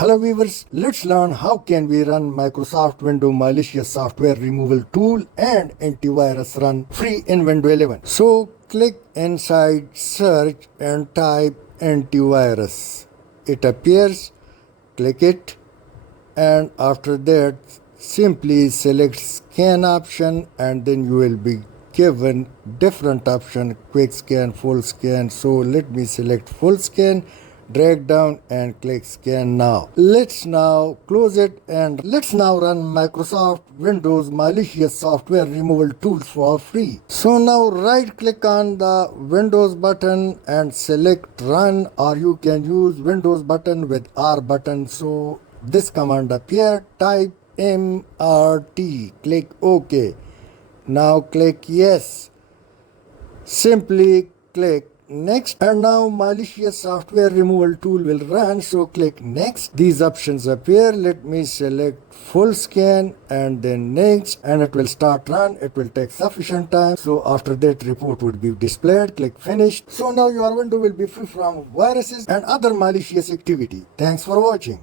Hello viewers, let's learn how can we run Microsoft Windows malicious software removal tool and antivirus run free in Windows 11. So click inside search and type antivirus. It appears, click it, and after that simply select scan option, and then you will be given different option, quick scan, full scan. So let me select full scan, drag down and click scan now. Let's now close it and let's now run Microsoft Windows malicious software removal tools for free. So now right click on the Windows button and select run, or you can use Windows button with R button. So this command appear, type MRT, click OK. Now click yes. Simply click next, and now malicious software removal tool will run. So click next. These options appear. Let me select full scan and then next, and it will start run. It will take sufficient time. So after that report would be displayed. Click finish. So now your window will be free from viruses and other malicious activity. Thanks for watching.